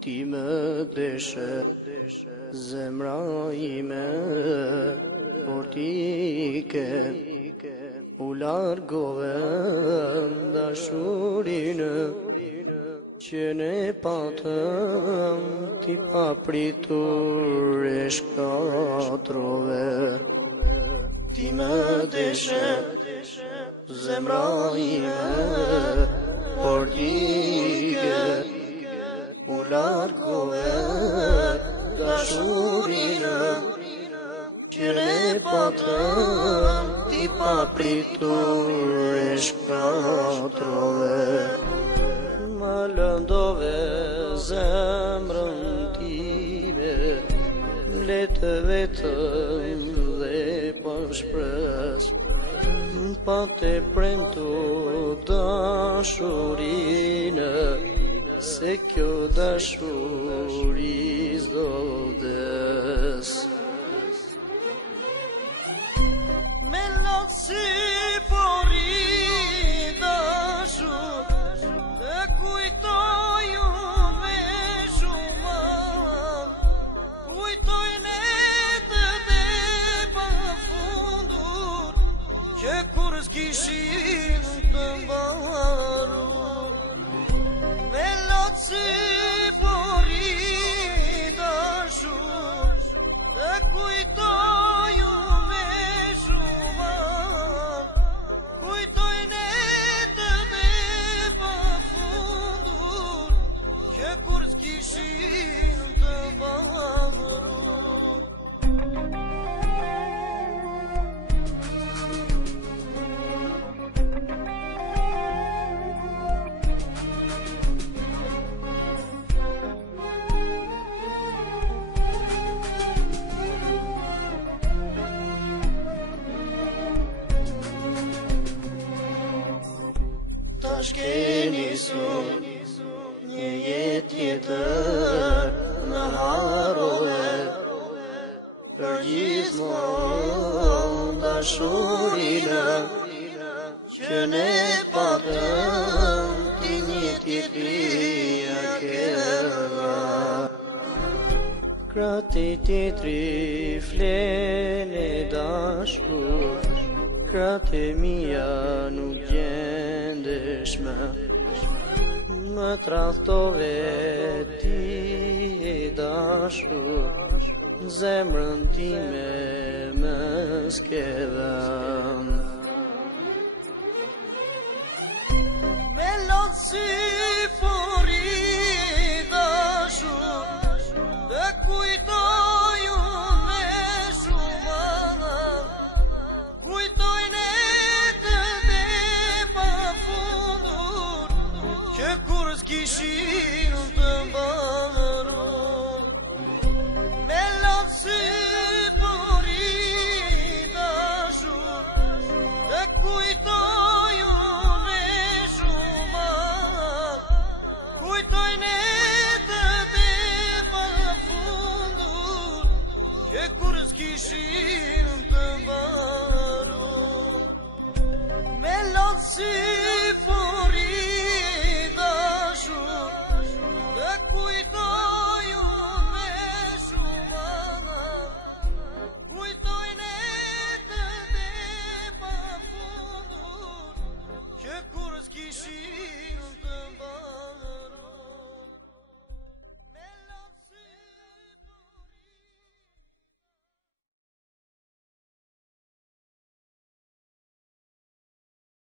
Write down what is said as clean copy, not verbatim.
Ti më deshe, zemra ime, por ti u largove dashurinë që ne patëm, ti pa pritur e shkatrove. Ti më deshe, zemra ime, por ti u largove dashurinë që ne patëm, ti pa pritur e shkatrove. Më lëndove zemrën time, letë vetëm dhe pa shpres, pa te premtu dashurinë, se kjo dashuri s'do vdes. Me lotësi pori dashur, të kujtoj unë me shumë, kujtoj netët e pafundur, që kur s'kishin të mbaru. Me lotësi pori dashur, të kujtoj unë me shumë, kujtoj netët e pafundur, që kur s'kishin të mbaru. Tash keni një jetë tjetër, në harove për gjithmonë dashurinë që ne patëm, ti një tjetria keva. Krati tjetri flene dashur, kratë mia nuk gjendesh më, më tradhtove ti e dashur, zemrën time më s'ke dhënë. Me lotësi pori dashur, të kujtoj unë me shumë, kujtoj netët e pafundur, që kur s'kishin të mbaru. Me lotësi pori dashur, të kujtoj unë me shumë, kujtoj netët e pafundur, që kur s'kishin të mbaru. Me lotësi